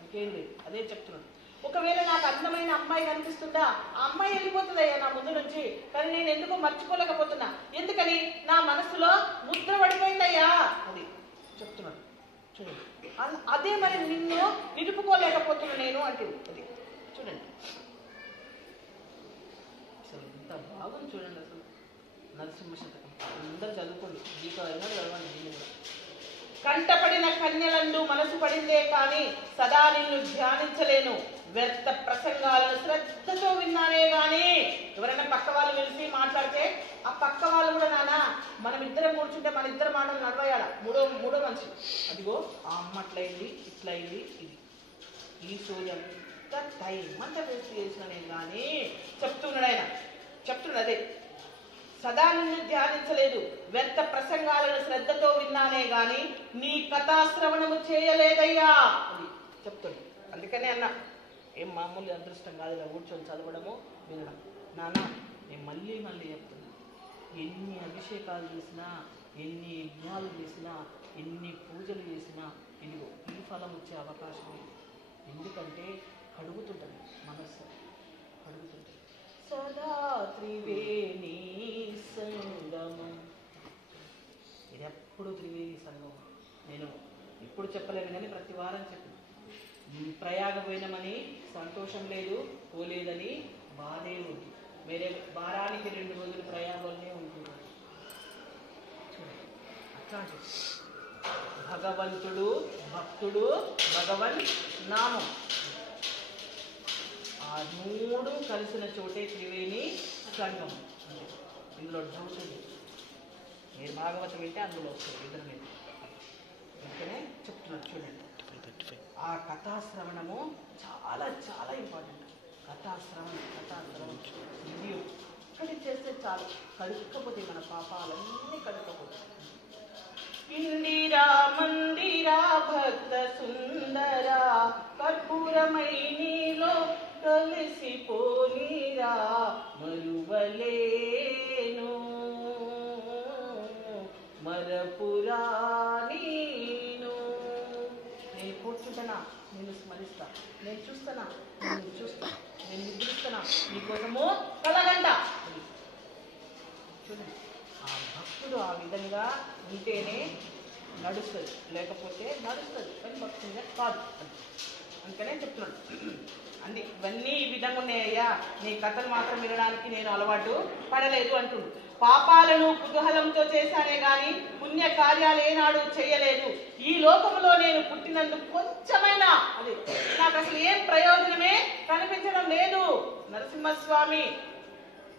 ఇంకేం లేదు. అదే చెప్తున్నాను. ఒకవేళ నాకు అందమైన అమ్మాయి కనిపిస్తుందా, ఆ అమ్మాయి వెళ్ళిపోతుందయ్యా నా ముందు నుంచి, కానీ నేను ఎందుకో మర్చిపోలేకపోతున్నా. ఎందుకని? నా మనసులో ముద్ర పడిపోయిందయ్యా. అది చెప్తున్నాను. చూడండి, అదే మరి నిన్ను నిలుపుకోలేకపోతున్నా నేను అంటుంది. అది చూడండి, అసలు ఎంత బాగుంది చూడండి. అసలు నరసింహ శతకం అందరూ చదువుకోండి, దీప అయినా చదవండి. నేను కూడా కంటపడిన కన్యలందు మనసు పడిందే కానీ సదా నిన్ను ధ్యానించలేను. వ్యర్థ ప్రసంగాలను శ్రద్ధతో విన్నానే గాని. ఎవరైనా పక్క వాళ్ళు కలిసి మాట్లాడితే ఆ పక్క వాళ్ళు కూడా నానా మనం ఇద్దరం కూర్చుంటే మన ఇద్దరు మాటలు నడవయాల. మూడో మనిషి అదిగో ఆ అమ్మ అట్లయింది, ఇట్లయింది, ఇది ఈ సోది అంతా టైం అంతా వేస్ట్ చేసిన నేను కానీ చెప్తున్నాడు ఆయన. చెప్తున్నాడు అదే, సదా నిన్ను ధ్యానించలేదు, వ్యర్థ ప్రసంగాలను శ్రద్ధతో విన్నానే గాని నీ కథాశ్రవణము చేయలేదయ్యా. అది చెప్తుంది. అందుకనే అన్న ఏం మామూలు అదృష్టం కాదు ఇలా కూర్చొని చదవడము వినడం. నాన్న నేను మళ్ళీ చెప్తున్నా, ఎన్ని అభిషేకాలు చేసినా, ఎన్ని యజ్ఞాలు చేసినా, ఎన్ని పూజలు చేసినా ఇదిగో ఈ ఫలం వచ్చే అవకాశం లేదు. ఎందుకంటే కడుగుతుంటుంది మనస్సు, కడుగుతుంటుంది. సదా త్రివేణి సంగమం, ఇది ఎప్పుడు త్రివేణి సంగమం. నేను ఇప్పుడు చెప్పలేను కానీ ప్రతి వారం చెప్పిన. ప్రయాగ పోయినామని సంతోషం లేదు, పోలేదని బాధే ఉంది. వేరే వారానికి 2 రోజులు ప్రయాగంలోనే ఉంటున్నారు. అట్లాంటి భగవంతుడు, భక్తుడు, భగవన్ నామం, ఆ 3 కలిసిన చోటే త్రివేణి సంగమం. ఇందులో డౌట్ ఉంది. మీరు భాగవతం వింటే అందులో వస్తుంది ఇద్దరు మీద. అందుకనే చెప్తున్నాడు చూడండి, ఆ కథాశ్రవణము చాలా చాలా ఇంపార్టెంట్. కథాశ్రవణం ఇది ఒక్కటి చేస్తే చాలు, కడుక్కపోతే మన పాపాలన్నీ కడుక్కపోతాయి. ఇందిరా మందిరా భక్త సుందరా కర్పూరమై నీలో కలిసిపోనీరా మరువలేను మరపురా నీను. నేను కూర్చుంటానా, నేను స్మరిస్తా, నేను చూస్తానా, నేను చూస్తా, నేను నిద్రిస్తానా, నీకోసము కలగంట. చూడండి, ఆ భక్తుడు ఆ విధంగా ఉంటేనే నడుస్తుంది, లేకపోతే నడుస్తుంది కానీ భక్తుడిగా కాదు. అందుకనే చెప్తున్నాడు అండి, ఇవన్నీ ఈ విధంగా ఉన్నాయ్యా, నీ కథలు మాత్రం వినడానికి నేను అలవాటు పడలేదు అంటుండు. పాపాలను కుతూహలంతో చేశానే గాని పుణ్య కార్యాలు ఏనాడు చేయలేదు. ఈ లోకంలో నేను పుట్టినందుకు కొంచెమైనా అది నాకు అసలు ఏం ప్రయోజనమే కనిపించడం లేదు. నరసింహస్వామి,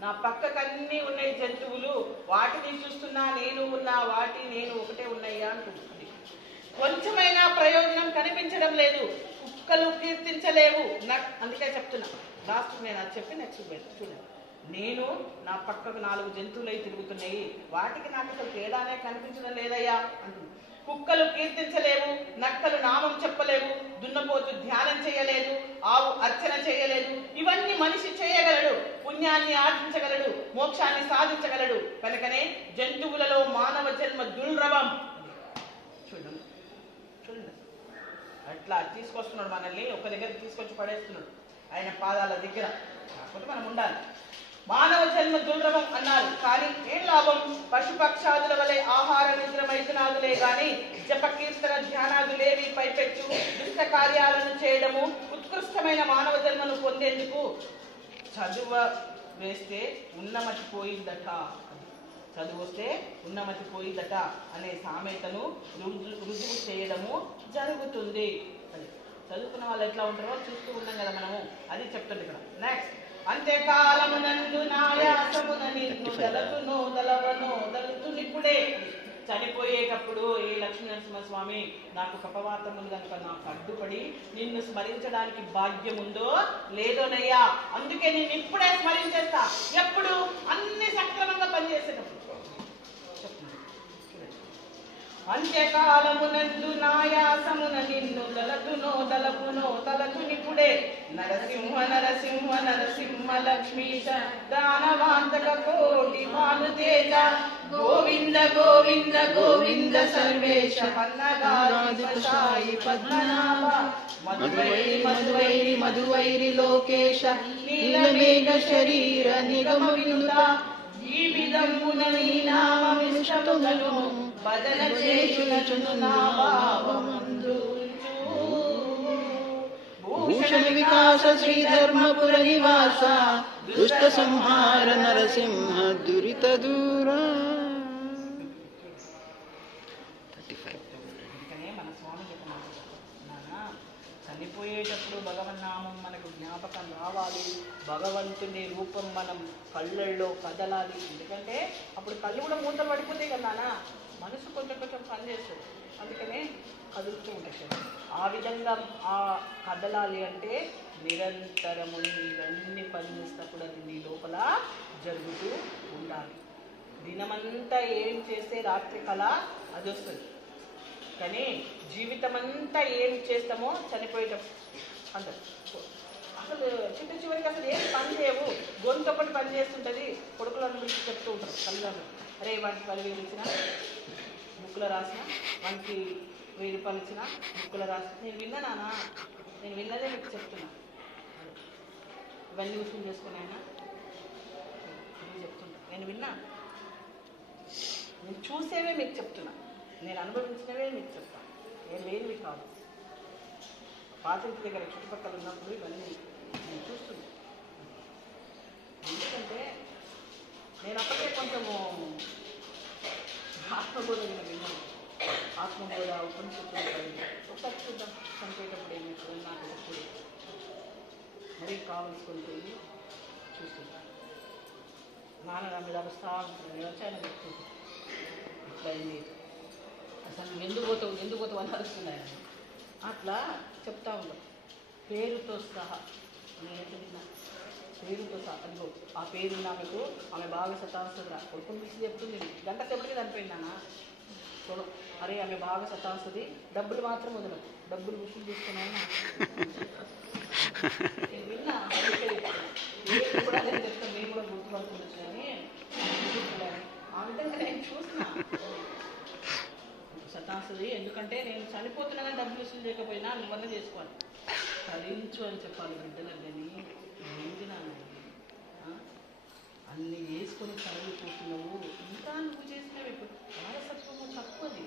నా పక్కకన్నీ ఉన్నాయి జంతువులు, వాటిని చూస్తున్నా నేను ఉన్నా, వాటి నేను ఒకటే ఉన్నాయా అంటుంది. కొంచెమైనా ప్రయోజనం కనిపించడం లేదు. కుక్కలు కీర్తించలేవు. అందుకే చెప్తున్నా, లాస్ట్ నేను అది చెప్పి నెక్స్ట్ చూడండి. నేను నా పక్కకు 4 జంతువులు అయి తిరుగుతున్నాయి, వాటికి నాకు అసలు తేడానే కనిపించడం లేదయ్యా అంటుంది. కుక్కలు కీర్తించలేవు, నక్కలు నామం చెప్పలేవు, దున్నపోతు ధ్యానం చేయలేదు, ఆవు అర్చన చేయలేదు. ఇవన్నీ మనిషి చేయగలడు, పుణ్యాన్ని ఆర్జించగలడు, మోక్షాన్ని సాధించగలడు. కనుకనే జంతువులలో మానవ జన్మ దుర్లభం. చూడండి చూడండి, అట్లా తీసుకొస్తున్నాడు మనల్ని, ఒక దగ్గర తీసుకొచ్చి పడేస్తున్నాడు ఆయన పాదాల దగ్గర. కాకపోతే మనం ఉండాలి. మానవ జన్మ దుర్లభం అన్నారు, కానీ ఏం లాభం? పశుపక్షాదుల వలె ఆహార నిద్ర మైథునాదులే గాని జపకీర్తన ధ్యానాదులేవి పైపెచ్చు దుష్ట కార్యాలను చేయడము. ఉత్కృష్టమైన మానవ జన్మను పొందేందుకు చదువు వేస్తే ఉన్నమతి పోయిందట, చదువు వస్తే ఉన్నమతి పోయిందట అనే సామెతను రుజువు చేయడము జరుగుతుంది. అది చదువుకున్న వాళ్ళు ఎట్లా ఉంటారో చూస్తూ ఉన్నాం కదా మనము, అది చెప్తుంది ఇక్కడ. నెక్స్ట్, అంత్యకాలమునందు నాయాసమున నిన్ను దలతునో దలవనో దలుతునిప్పుడే. చనిపోయేటప్పుడు ఏ లక్ష్మీనరసింహస్వామి నాకు కపవాతములు కనుక నాకు అడ్డుపడి నిన్ను స్మరించడానికి భాగ్యం ఉందో లేదోనయ్యా, అందుకే నేను ఇప్పుడే స్మరించేస్తా. ఎప్పుడు? అన్ని సక్రమంగా పనిచేసేటప్పుడు. అంత్యకాలమునందు నాయాసమున నిన్ను దలతునో దలపునో తలతునిప్పుడే. నరసింహ నరసింహ నరసింహ లక్ష్మీశ దానవాంతక కోటి భానుతేజ గోవింద గోవింద గోవింద సర్వేశ పన్నగాధిపసాయి పద్మనాభ మధువైరి మధువైరి మధువైరి లోకేశ నీలమేఘ శరీర నిగమ వినుత. ఈ విధమున నీ నామమిష్టములను భజన చేయుచును నా భావమందు. భూషణ వికాస శ్రీధర్మపుర నివాస దుష్ట సంహార నరసింహ దురిత దూర. మన స్వామి చనిపోయేటప్పుడు భగవన్నామం మనకు జ్ఞాపకం రావాలి, భగవంతుని రూపం మనం కళ్ళల్లో కదలాలి. ఎందుకంటే అప్పుడు కళ్ళు కూడా మూతలు పడిపోతాయి కదా నాన్న, మనసు కొంచెం కొంచెం పనిచేస్తుంది, అందుకనే కదులుతూ ఉంటాయి. ఆ విధంగా ఆ కదలాలి అంటే నిరంతరము ఇవన్నీ పనిచేసినప్పుడు అది నీ లోపల జరుగుతూ ఉండాలి. దినమంతా ఏం చేస్తే రాత్రి కళ అది వస్తుంది, కానీ జీవితం అంతా ఏం చేస్తామో చనిపోయేటప్పుడు అందరు అసలు చిట్ట చివరికి అసలు ఏం పని చేయవు. గొంతు ఒకటి పని చేస్తుంటుంది, కొడుకులను పిలిచి చెప్తూ ఉంటారు తల్లిదండ్రులు, అరే వాటికి 10,000 ఇచ్చిన బుక్కులో రాసిన, వానికి 1000 రూపాయలు ఇచ్చిన బుక్కులో రాసిన. నేను విన్నానా? నేను విన్నదే మీకు చెప్తున్నా. ఇవన్నీ విషయం చేసుకుని ఆయన చెప్తున్నా, నేను విన్నా, నేను చూసేవే మీకు చెప్తున్నా, నేను అనుభవించినవే మీకు చెప్తాను, నేను లేనివి కాదు. పాతింటి దగ్గర చుట్టుపక్కల ఉన్నప్పుడు ఇవన్నీ నేను చూస్తున్నాను. ఎందుకంటే నేను అప్పటికే కొంచెము ఆత్మబోధ విన్నాను, ఆత్మబోధ ఉపనిషత్తులు ఒకసారి చూద్దాం. చనిపోయేటప్పుడు ఏమి నాకు ఎప్పుడు మరీ కావాల్సుకొని పోయి చూస్తున్నాను. నాన్న నా మీద అరుస్తా ఉంటుంది. నేను వచ్చి ఆయన చెప్తుంది ఇట్లా అయింది, అసలు నువ్వు ఎందుకు పోతావు అని అరుస్తున్నాయి. అట్లా చెప్తా ఉండవు పేరుతో సహా. నేను పేరుతో సహా అదిగో ఆ పేరు ఆమెకు ఆమె బాగా సతాస్తుంది. కొడుకుని తీసి చెప్తుంది, గంట సేపటికి చనిపోయిందానా చూడు. అరే ఆమె బాగా సతాస్తుంది, డబ్బులు మాత్రం వదలదు, డబ్బులు వసూలు తీసుకున్నాను విన్నా. కూడా అదే చెప్తాను, మేము కూడా గుర్తుపడుతుండొచ్చు కానీ ఆ విధంగా నేను చూసిన సతాస్తుంది. ఎందుకంటే నేను చనిపోతున్నా డబ్బులు వసూలు చేయకపోయినా నువ్వన్నా చేసుకోవాలి, భరించు అని చెప్పాలి బిడ్డలండి. ఏంటి నాన్న అన్ని వేసుకొని చదివిపోతున్నావు, ఇంకా నువ్వు చేసినవి ఇప్పుడు వారసత్వము తప్పది.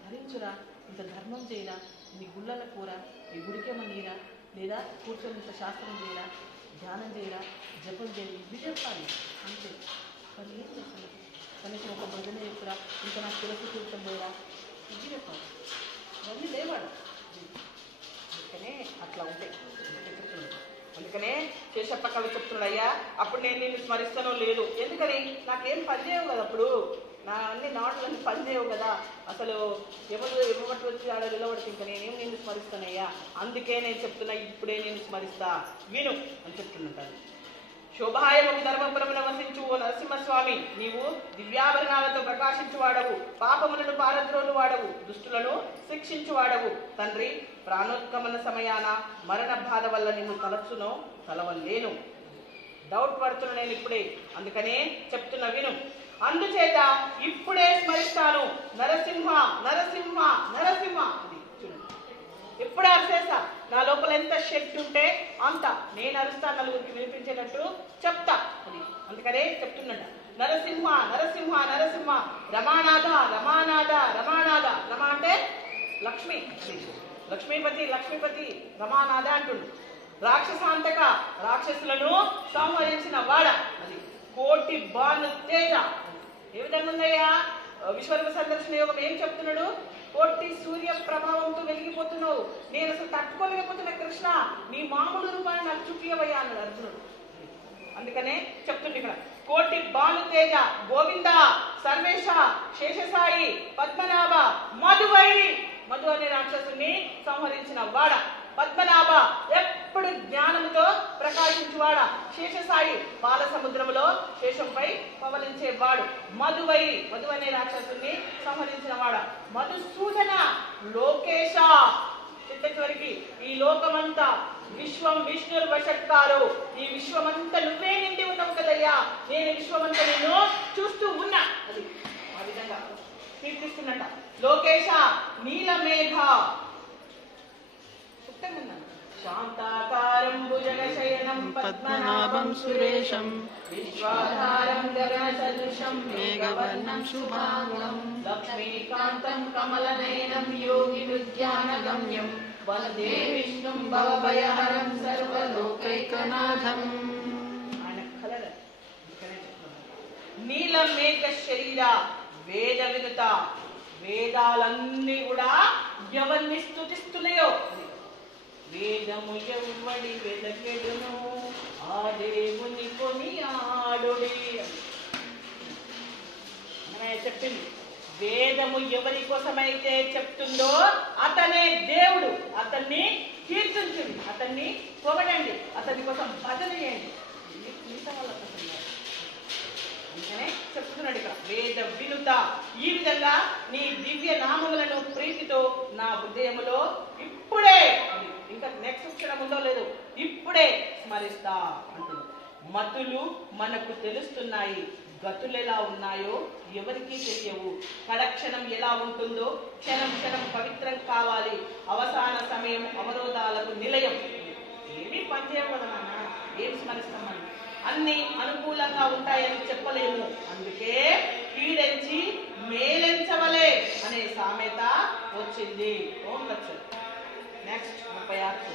భరించురా, ఇంత ధర్మం చేయరా, నీ గుళ్ళల కూరా, ఈ గుడికేమనీరా, లేదా కూర్చొని ఇంత శాస్త్రం చేయరా, ధ్యానం చేయరా, జపం చేయాలి, ఇవి చెప్పాలి అంతే. కానీ ఏం చేస్తాను, కనీసం ఒక భజన చెప్పురా, ఇంకా నాకు తులసి కూర్చొని పోయిరా, ఇది చెప్పాలి. అవన్నీ లేవాడు. అందుకనే అట్లా ఉంటాయి. అందుకనే శేషప్ప కవి చెప్తున్నాడు, అయ్యా అప్పుడు నేను నిన్ను స్మరిస్తానో లేదు, ఎందుకని నాకేం పని చేయవు కదా, అప్పుడు నా అన్ని నాటులన్నీ పని చేయవు కదా, అసలు ఎవరు వచ్చి ఆడ నిలబడితే ఇంకా నేనేం నిన్ను స్మరిస్తానయ్యా, అందుకే నేను చెప్తున్నా, ఇప్పుడే నేను స్మరిస్తా విను అని చెప్తున్నట్టు. శోభాయము ధర్మపురమున వసించు ఓ నరసింహస్వామి, నీవు దివ్యాభరణాలతో ప్రకాశించువాడవు, పాపములను పారద్రోలు వాడవు, దుష్టులను శిక్షించువాడవు. తండ్రి, ప్రాణోత్గమన సమయాన మరణ బాధ వల్ల నిన్ను తలచునో తలవలేను, డౌట్ పడుతున్నా నేను ఇప్పుడే, అందుకనే చెప్తున్నా విను. అందుచేత ఇప్పుడే స్మరిస్తాను, నరసింహ నరసింహ నరసింహ. అది చూడండి, ఎప్పుడు అరిసేస్తా, నా లోపల ఎంత శక్తి ఉంటే అంత నేను అరుస్తా, నలుగురికి వినిపించేటట్టు చెప్తా. అది అందుకనే చెప్తున్నట, నరసింహ నరసింహ నరసింహ, రమానాథ రమానాథ రమానాథ. రమ అంటే లక్ష్మి, లక్ష్మీపతి లక్ష్మీపతి రమానాథ అంటుండు. రాక్షసాంతక, రాక్షసులను సంహరించిన వాడ. అది కోటి బాను తేజ. ఏ విధంగా ఉందయ్యా విశ్వరూప సందర్శన యోగం ఏం చెప్తున్నాడు, కోటి సూర్య ప్రభావంతో వెలిగిపోతున్నావు, నేను అసలు తట్టుకోలేకపోతున్నా కృష్ణ, నీ మామూలు రూపాన్ని నాకు చూపియవయ్యా అన్నాడు అర్జునుడు. అందుకనే చెప్తుండే ఇక్కడ, కోటి బాను తేజ గోవింద సర్వేశ శేషసాయి పద్మనాభ మధువైరి. మధు అనే రాక్షసుని సంహరించిన వాడ. పద్మనాభ ఎప్పుడు జ్ఞానంతో ప్రకాశించువాడ. శేషసాయి పాల సముద్రములో శేషంపై పవలించేవాడు. మధువైరి మధు అనే రాక్షసుని సంహరించిన వాడ. మధుసూదన లోకేశ, చివరికి ఈ లోకమంతా విశ్వం విష్ణుర్ వషట్కారు, ఈ విశ్వమంతా నువ్వే నిండి ఉన్నావు కదయ్యా, నేను విశ్వమంతా నిన్ను చూస్తూ ఉన్నా. అది ఆ విధంగా కీర్తిస్తున్నట. లోకేశ నీలమేఘ, శాంతాకారం భుజగశయనం పద్మనాభం సురేశం, విశ్వాధారం గగనసదృశం మేఘవర్ణం శుభాంగం, లక్ష్మీకాంతం కమలనయనం యోగినుధ్యానగమ్యం, వందే విష్ణుం భవభయహరం సర్వలోకైకనాథం. ఆయన కలల నీలమేఘ శరీర వేద వినుత. వేదాలన్నీ కూడా ఎవరిని స్తుతిస్తున్నాయో, వేదము ఎవ్వడి వెదకెడును ఆ దేవుని కొనియాడుడి అని చెప్పింది. వేదము ఎవరి కోసమైతే చెప్తుందో అతనే దేవుడు, అతన్ని కీర్తించండి, అతన్ని పొగడండి, అతని కోసం భజన చేయండి. మిగతా వాళ్ళ కోసం అందుకనే చెప్తున్నాడు ఇక్కడ, వేద వినుత. ఈ విధంగా నీ దివ్య నామములను ప్రీతితో నా హృదయములో ఇప్పుడే, ఇంకా నెక్స్ట్ క్షణం ఉందో లేదు, ఇప్పుడే స్మరిస్తా అంటుంది. మతులు మనకు తెలుస్తున్నాయి, గతులు ఎలా ఉన్నాయో ఎవరికీ తెలియవు. కడక్షణం ఎలా ఉంటుందో క్షణం క్షణం పవిత్రం కావాలి. అవసాన సమయం అవరోధాలకు నిలయం. ఏమీ పనిచేయవు కదా నాన్న, ఏం స్మరిస్తామని. అన్ని అనుకూలంగా ఉంటాయని చెప్పలేము, అందుకే కీడెంచి మేలెంచవలే అనే సామెత వచ్చింది. ఓం దక్ష. నెక్స్ట్ 36.